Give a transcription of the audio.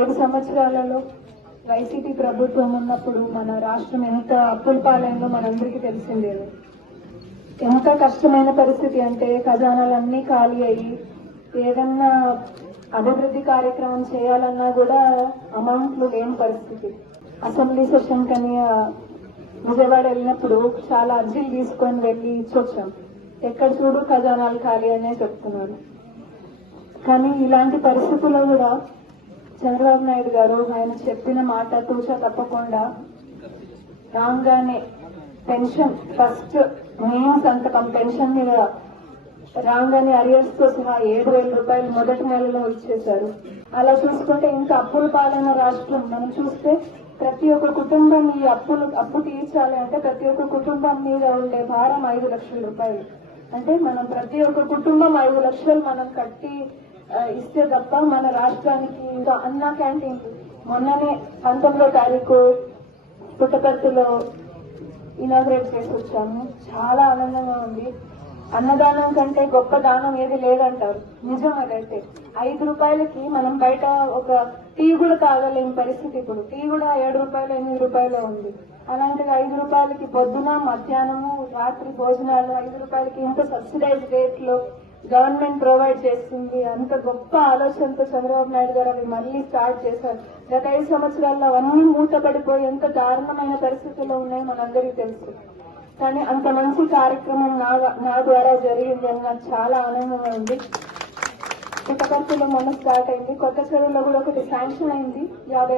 ఐదు సంవత్సరాలలో వైసీపీ ప్రభుత్వం ఉన్నప్పుడు మన రాష్ట్రం ఎంత అప్పుల పాలైందో మనందరికీ తెలిసిందే. ఎంత కష్టమైన పరిస్థితి అంటే ఖజానాలన్నీ ఖాళీ అయ్యి ఏదన్నా అభివృద్ధి కార్యక్రమం చేయాలన్నా కూడా అమౌంట్లు లేని పరిస్థితి. అసెంబ్లీ సెషన్ కని విజయవాడ వెళ్ళినప్పుడు చాలా అర్జీలు తీసుకొని వెళ్ళి ఇచ్చొచ్చాం ఎక్కడ చూడు ఖజానాలు ఖాళీ అనే చెప్తున్నారు. కానీ ఇలాంటి పరిస్థితుల్లో కూడా చంద్రబాబు నాయుడు గారు ఆయన చెప్పిన మాట తూచ తప్పకుండా రాగానే పెన్షన్ ఫస్ట్ మేము సంతకం పెన్షన్ మీద రాగానే అరియర్స్తో సహా ఏడు వేల రూపాయలు మొదటి నెలలో ఇచ్చేశారు. అలా చూసుకుంటే ఇంకా అప్పుల పాలైన రాష్ట్రం. మనం చూస్తే ప్రతి ఒక్క కుటుంబం ఈ అప్పులు అప్పు తీర్చాలి అంటే ప్రతి ఒక్క కుటుంబం మీద ఉండే భారం ఐదు లక్షల రూపాయలు. అంటే మనం ప్రతి ఒక్క కుటుంబం ఐదు లక్షలు మనం కట్టి ఇస్తే తప్ప మన రాష్ట్రానికి ఇంకా క్యాంటీన్. మొన్ననే పంతొమ్మిదో తారీఖు పుట్టపర్తిలో ఇనాగ్రేట్ చేసి వచ్చాము చాలా ఆనందంగా ఉంది. అన్నదానం కంటే గొప్ప దానం ఏది లేదంటారు. నిజం అదైతే. ఐదు రూపాయలకి మనం బయట ఒక టీ కూడా తాగలేని పరిస్థితి ఇప్పుడు. టీ కూడా ఏడు రూపాయలు ఎనిమిది రూపాయలు ఉంది. అలాంటిది ఐదు రూపాయలకి పొద్దున మధ్యాహ్నము రాత్రి భోజనాలు ఐదు రూపాయలకి ఇంత సబ్సిడైజ్ రేట్లో గవర్నమెంట్ ప్రొవైడ్ చేస్తుంది. అంత గొప్ప ఆలోచనతో చంద్రబాబు నాయుడు గారు అవి మళ్ళీ స్టార్ట్ చేశారు. గత ఐదు సంవత్సరాల్లో అవన్నీ మూతపడిపోయి ఎంత దారుణమైన పరిస్థితుల్లో ఉన్నాయో మనందరికీ తెలుసు. కానీ అంత మంచి కార్యక్రమం నా నా ద్వారా జరిగింది అని నాకు చాలా ఆనందంగా ఉంది. పుట్టపర్తిలో మొన్న స్టార్ట్ అయింది. కొత్త చెరువులో కూడా ఒకటి శాంక్షన్ అయింది. యాభై